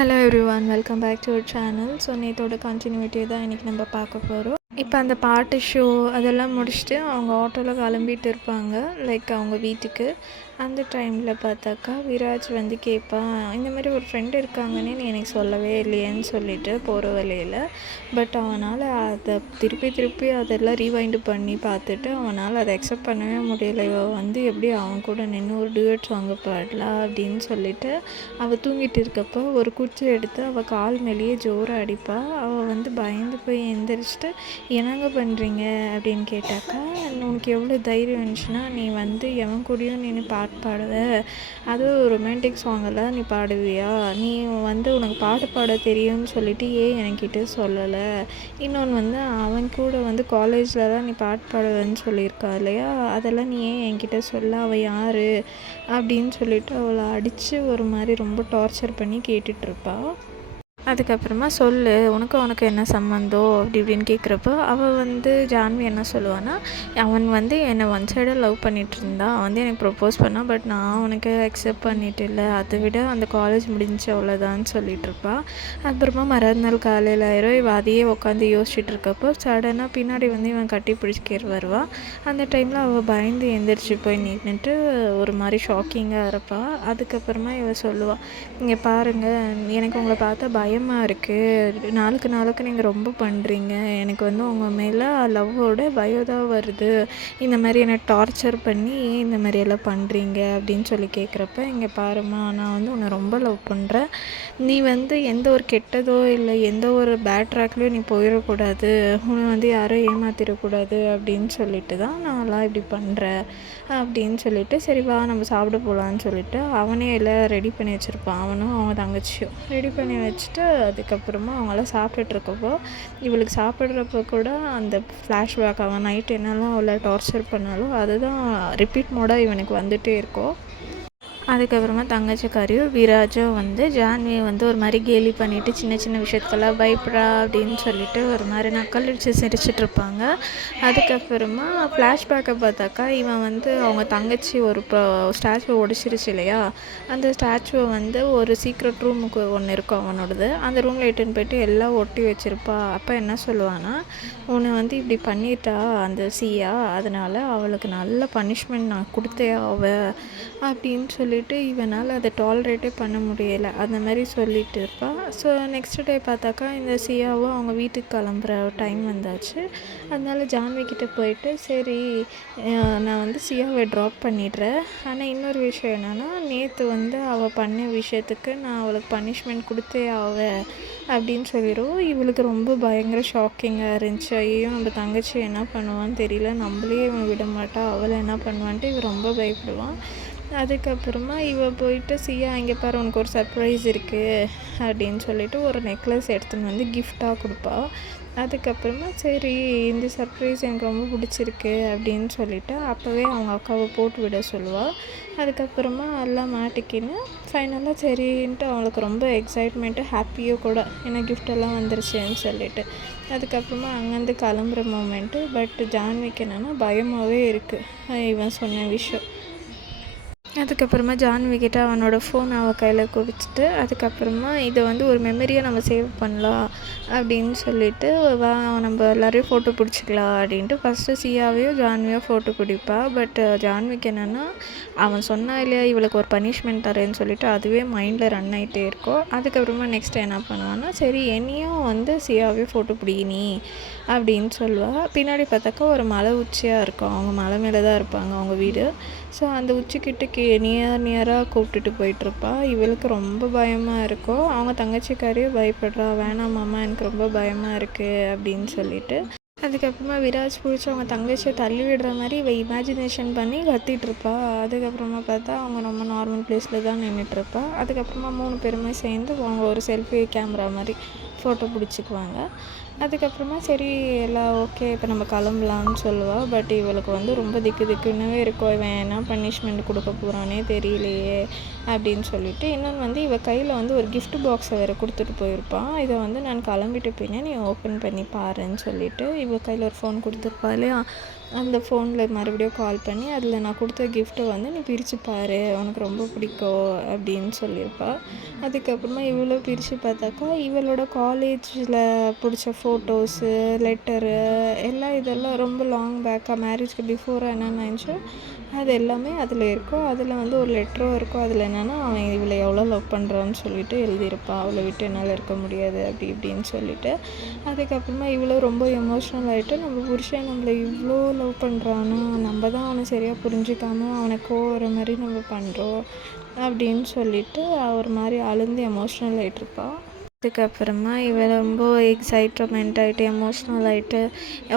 Hello everyone, welcome back to our channel. So நேற்றோட continuity தான் இன்றைக்கி நம்ம பார்க்க போகிறோம். இப்போ அந்த பாட்டு ஷோ அதெல்லாம் முடிச்சுட்டு அவங்க ஆட்டோவில் கிளம்பிட்டு இருப்பாங்க, லைக் அவங்க வீட்டுக்கு. அந்த டைமில் பார்த்தாக்கா விராஜ் வந்து கேட்பான், இந்த மாதிரி ஒரு ஃப்ரெண்டு இருக்காங்கன்னு நீ எனக்கு சொல்லவே இல்லையேன்னு சொல்லிட்டு போகிற வழியில். பட் அவனால் அதை திருப்பி அதெல்லாம் ரீவைண்டு பண்ணி பார்த்துட்டு அவனால் அதை அக்செப்ட் பண்ணவே முடியலை. வந்து எப்படி அவன் கூட நின்று ஒரு டியூட் சாங் பாடலாம் அப்படின்னு சொல்லிட்டு அவள் தூங்கிட்டு இருக்கப்போ ஒரு குச்சி எடுத்து அவள் கால் மேலேயே ஜோராக அடிப்பாள். அவள் வந்து பயந்து போய் எந்திரிச்சிட்டு என்னங்க பண்ணுறீங்க அப்படின்னு கேட்டாக்கா, உனக்கு எவ்வளோ தைரியம் இருந்துச்சுன்னா நீ வந்து எவன் கூடயும் நீ பாட்டு பாடுவ, அதுவும் ரொமான்டிக் சாங்கெல்லாம் நீ பாடுவியா, நீ வந்து உனக்கு பாட்டு பாட தெரியும்னு சொல்லிட்டு ஏன் என்கிட்ட சொல்லலை, இன்னொன்று வந்து அவன் கூட வந்து காலேஜில் தான் நீ பாட்டு பாடுவேன்னு சொல்லியிருக்கா இல்லையா, அதெல்லாம் நீ ஏன் என்கிட்ட சொல்ல, அவள் யார் அப்படின்னு சொல்லிட்டு அவளை அடித்து ஒரு மாதிரி ரொம்ப டார்ச்சர் பண்ணி கேட்டுட்ருப்பாள். அதுக்கப்புறமா சொல்லு, உனக்கு என்ன சம்மந்தம் அப்படி இப்படின்னு கேட்குறப்போ அவள் வந்து ஜான்வி என்ன சொல்லுவான்னா, அவன் வந்து என்னை ஒன் சைடாக லவ் பண்ணிகிட்டு இருந்தான், அவன் வந்து எனக்கு ப்ரப்போஸ் பண்ணான், பட் நான் அவனுக்கு அக்செப்ட் பண்ணிட்டு இல்லை, அதை விட அந்த காலேஜ் முடிஞ்சு அவ்வளோதான்னு சொல்லிகிட்ருப்பா. அப்புறமா மறுநாள் காலையில் ஆயிரும், இவள் அதையே உட்காந்து யோசிச்சுட்டு இருக்கப்போ சடனாக பின்னாடி வந்து இவன் கட்டி பிடிச்சிக்கிற வருவான். அந்த டைமில் அவள் பயந்து எந்திரிச்சு போய் நின்றுட்டு ஒரு மாதிரி ஷாக்கிங்காக இருப்பாள். அதுக்கப்புறமா இவள் சொல்லுவாள், இங்கே பாருங்கள், எனக்கு உங்களை பார்த்தா பயமாக இருக்குது, நாளுக்கு நீங்கள் ரொம்ப பண்ணுறீங்க, எனக்கு வந்து உங்கள் மேலே லவ்வோட பயம் தான் வருது, இந்த மாதிரி என்னை டார்ச்சர் பண்ணி ஏன் இந்த மாதிரியெல்லாம் பண்ணுறீங்க அப்படின்னு சொல்லி கேட்குறப்ப, இங்கே பாரும்மா, நான் வந்து உன்னை ரொம்ப லவ் பண்ணுறேன், நீ வந்து எந்த ஒரு கெட்டதோ இல்லை எந்த ஒரு பேட் ட்ராக்லேயும் நீ போயிடக்கூடாது, உன்னை வந்து யாரும் ஏமாற்றிடக்கூடாது அப்படின்னு சொல்லிட்டு தான் நான்லாம் இப்படி பண்ணுறேன் அப்படின்னு சொல்லிட்டு, சரி வா நம்ம சாப்பிட போகலான்னு சொல்லிட்டு அவனே எல்லாம் ரெடி பண்ணி வச்சுருப்பான், அவனும் அவன் தங்கச்சியும் ரெடி பண்ணி வச்சுட்டு அதுக்கப்புறமா அவங்களாம் சாப்பிட்டுட்ருக்கப்போ இவளுக்கு சாப்பிட்றப்போ கூட அந்த ஃப்ளாஷ்பேக் அவன் நைட் என்னெல்லாம் அவளை டார்ச்சர் பண்ணாலும் அதுதான் ரிப்பீட் மோடாக இவனுக்கு வந்துகிட்டே இருக்கும். அதுக்கப்புறமா தங்கச்சிக்காரியும் விராஜும் வந்து ஜான்வியை வந்து ஒரு மாதிரி கேலி பண்ணிவிட்டு சின்ன விஷயத்துக்கெல்லாம் பயப்படா அப்படின்னு சொல்லிட்டு ஒரு மாதிரி நக்கல் அடித்து சிரிச்சிட்ருப்பாங்க. அதுக்கப்புறமா ஃப்ளாஷ்பேக்கை பார்த்தாக்கா இவன் வந்து அவங்க தங்கச்சி ஒரு ஸ்டாச்சுவை உடைச்சிருச்சு இல்லையா, அந்த ஸ்டாச்சுவை வந்து ஒரு சீக்ரெட் ரூமுக்கு ஒன்று இருக்கும் அவனோடது, அந்த ரூமில் இட்டுன்னு போய்ட்டு எல்லாம் ஒட்டி வச்சுருப்பா. அப்போ என்ன சொல்லுவான்னா, உன்னை வந்து இப்படி பண்ணிட்டா அந்த சியா, அதனால் அவளுக்கு நல்ல பனிஷ்மெண்ட் நான் கொடுத்தே அப்படின்னு சொல்லிட்டு இவனால் அதை டாலரேட்டே பண்ண முடியலை, அந்த மாதிரி சொல்லிட்டு இருப்பாள். ஸோ நெக்ஸ்ட் டே பார்த்தாக்கா இந்த சியாவும் அவங்க வீட்டுக்கு கிளம்புற டைம் வந்தாச்சு. அதனால ஜான்விக்கிட்ட போயிட்டு, சரி நான் வந்து சியாவை ட்ராப் பண்ணிடுறேன், ஆனால் இன்னொரு விஷயம் என்னென்னா, நேற்று வந்து அவள் பண்ண விஷயத்துக்கு நான் அவளுக்கு பனிஷ்மெண்ட் கொடுத்தே அப்படின்னு சொல்லிடுவோம். இவளுக்கு ரொம்ப பயங்கர ஷாக்கிங்காக இருந்துச்சு, ஐயோ நம்ம தங்கச்சி என்ன பண்ணுவான்னு தெரியல, நம்மளே இவன் விட மாட்டா, அவளை என்ன பண்ணுவான்ட்டு இவன் ரொம்ப பயப்படுவான். அதுக்கப்புறமா இவள் போயிட்டு, சியா இங்கே பாரு உனக்கு ஒரு சர்ப்ரைஸ் இருக்குது அப்படின்னு சொல்லிட்டு ஒரு நெக்லஸ் எடுத்துன்னு வந்து கிஃப்டாக கொடுப்பா. அதுக்கப்புறமா சரி இந்த சர்ப்ரைஸ் எனக்கு ரொம்ப பிடிச்சிருக்கு அப்படின்னு சொல்லிவிட்டு அப்போவே அவங்க அக்காவை போட்டு விட சொல்லுவாள். அதுக்கப்புறமா எல்லாம் மாட்டிக்கின்னு ஃபைனலாக சரின்ட்டு அவளுக்கு ரொம்ப எக்ஸைட்மெண்ட்டு ஹாப்பியோ கூட, ஏன்னா கிஃப்டெல்லாம் வந்துருச்சுன்னு சொல்லிட்டு. அதுக்கப்புறமா அங்கேருந்து கிளம்புற மூமெண்ட்டு. பட் ஜான்விக்கு என்னென்னா பயமாகவே இருக்குது இவன் சொன்ன விஷயம். அதுக்கப்புறமா ஜான்விக்கிட்ட அவனோட ஃபோன் அவள் கையில் கொடுத்துட்டு, அதுக்கப்புறமா இதை வந்து ஒரு மெமரியாக நம்ம சேவ் பண்ணலாம் அப்படின்னு சொல்லிட்டு, வா நம்ம எல்லோரையும் ஃபோட்டோ பிடிச்சிக்கலாம் அப்படின்ட்டு ஃபஸ்ட்டு சியாவையும் ஜான்வியாக ஃபோட்டோ பிடிப்பா. பட் ஜான்விக்கு என்னென்னா, அவன் சொன்னா இல்லையா இவளுக்கு ஒரு பனிஷ்மெண்ட் தரேன்னு சொல்லிட்டு அதுவே மைண்டில் ரன் ஆகிட்டே இருக்கும். அதுக்கப்புறமா நெக்ஸ்ட் என்ன பண்ணுவான்னா, சரி என்னையும் வந்து சியாவையும் ஃபோட்டோ பிடிக்கினி அப்படின்னு சொல்லுவாள். பின்னாடி பார்த்தாக்கா ஒரு மலை உச்சியாக இருக்கும், அவங்க மலை மேலே தான் இருப்பாங்க அவங்க வீடு. ஸோ அந்த உச்சிக்கிட்ட நியராக கூப்பிட்டுட்டு போயிட்டுருப்பா. இவளுக்கு ரொம்ப பயமாக இருக்கும். அவங்க தங்கச்சிக்காரியும் பயப்படுறா, வேணாம் மாமா எனக்கு ரொம்ப பயமாக இருக்குது அப்படின்னு சொல்லிட்டு. அதுக்கப்புறமா விராஜ் பிடிச்சி அவங்க தங்கச்சியை தள்ளி விடுற மாதிரி இவள் இமேஜினேஷன் பண்ணி கத்திகிட்ருப்பா. அதுக்கப்புறமா பார்த்தா அவங்க ரொம்ப நார்மல் பிளேஸில் தான் நின்றுட்டுருப்பா. அதுக்கப்புறமா 3 பேருமே சேர்ந்து அவங்க ஒரு செல்ஃபி கேமரா மாதிரி ஃபோட்டோ பிடிச்சிக்குவாங்க. அதுக்கப்புறமா சரி எல்லாம் ஓகே இப்போ நம்ம கிளம்பலான்னு சொல்லுவாள். பட் இவளுக்கு வந்து ரொம்ப திக்குன்னே இருக்கும், இவன் என்ன பனிஷ்மெண்ட் கொடுக்க போகிறானே தெரியலையே அப்படின்னு சொல்லிட்டு. இன்னொன்று வந்து இவள் கையில் வந்து ஒரு கிஃப்ட் பாக்ஸை வேறு கொடுத்துட்டு போயிருப்பான், இதை வந்து நான் கிளம்பிட்டு போயினேன் நீ ஓப்பன் பண்ணி பாருன்னு சொல்லிட்டு இவள் கையில் ஒரு ஃபோன் கொடுத்துருப்பா இல்லையா. அந்த ஃபோனில் மறுபடியும் கால் பண்ணி அதில் நான் கொடுத்த கிஃப்ட்டை வந்து நீ பிரித்து பாரு, உனக்கு ரொம்ப பிடிக்கும் அப்படின்னு சொல்லியிருப்பா. அதுக்கப்புறமா இவளோ பிரித்து பார்த்தாக்கா இவளோட காலேஜில் பிடிச்ச ஃபோட்டோஸு, லெட்டரு எல்லாம் இதெல்லாம் ரொம்ப லாங் பேக்காக மேரேஜ்க்கு பிஃபோராக என்னென்ன ஆயிடுச்சோ அது எல்லாமே அதில் இருக்கும். அதில் வந்து ஒரு லெட்டரும் இருக்கும். அதில் என்னென்னா அவன் இவளை எவ்வளோ லவ் பண்ணுறான்னு சொல்லிட்டு எழுதியிருப்பான். அவளை விட்டு என்னால் இருக்க முடியாது அப்படி இப்படின்னு சொல்லிட்டு. அதுக்கப்புறமா இவ்வளோ ரொம்ப எமோஷ்னல் ஆகிட்டு நம்ம புருஷன் நம்மளை இவ்வளோ லவ் பண்ணுறான்னா நம்ம தான் அவனை சரியாக புரிஞ்சிக்காமல் அவனை கோவற மாதிரி நம்ம பண்ணுறோம் அப்படின்னு சொல்லிட்டு ஒரு மாதிரி அழுந்து எமோஷ்னல் ஆகிட்ருப்பா. அதுக்கப்புறமா இவள் ரொம்ப எக்ஸைட்மெண்ட் ஆகிட்டு எமோஷ்னல் ஆகிட்டு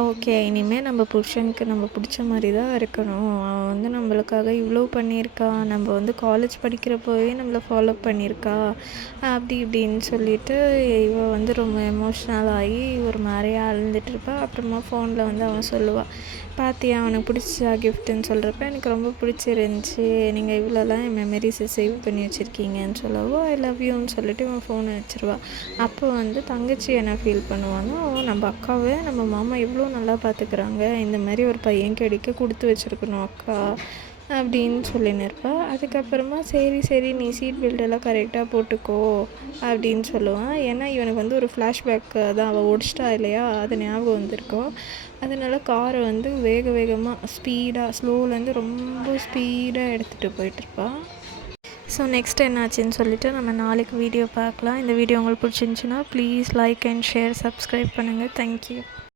ஓகே இனிமேல் நம்ம புருஷனுக்கு நம்ம பிடிச்ச மாதிரி தான் இருக்கணும், அவன் வந்து நம்மளுக்காக இவ்வளோ பண்ணியிருக்கா, நம்ம வந்து காலேஜ் படிக்கிறப்போவே நம்மளை ஃபாலோ பண்ணியிருக்கா அப்படி இப்படின்னு சொல்லிட்டு இவள் வந்து ரொம்ப எமோஷ்னல் ஆகி ஒரு மாதிரியாக அழுந்துட்டு இருப்பா. அப்புறமா ஃபோனில் வந்து அவன் சொல்லுவாள், பார்த்தியா அவனுக்கு பிடிச்சா கிஃப்ட்டுன்னு சொல்கிறப்ப எனக்கு ரொம்ப பிடிச்சிருந்துச்சி, நீங்கள் இவ்வளோலாம் என் மெமரிஸை சேவ் பண்ணி வச்சுருக்கீங்கன்னு சொல்லவோ ஐ லவ் யூன்னு சொல்லிட்டு இவன் ஃபோனை வச்சுருவா. அப்போ வந்து தங்கச்சி என்ன ஃபீல் பண்ணுவான்னா, நம்ம அக்காவை நம்ம மாமா இவ்வளோ நல்லா பார்த்துக்கிறாங்க, இந்த மாதிரி ஒரு பையன் கிடைக்க கொடுத்து வச்சுருக்கணும் அக்கா அப்படின்னு சொல்லின்னு இருப்பா. அதுக்கப்புறமா சரி நீ சீட் பெல்ட்டெல்லாம் கரெக்டாக போட்டுக்கோ அப்படின்னு சொல்லுவான். ஏன்னா இவனுக்கு வந்து ஒரு ஃப்ளாஷ்பேக் தான், அவள் ஒடிச்சிட்டா இல்லையா, அது ஞாபகம் வந்திருக்கும். அதனால காரை வந்து வேகமாக ஸ்லோலேருந்து ரொம்ப ஸ்பீடாக எடுத்துகிட்டு போயிட்டுருப்பாள். ஸோ நெக்ஸ்ட் என்னாச்சுன்னு சொல்லிட்டு நம்ம நாளைக்கு வீடியோ பார்க்கலாம். இந்த வீடியோ உங்களுக்கு பிடிச்சிருந்துச்சின்னா please like and share, subscribe பண்ணுங்கள். தேங்க்யூ.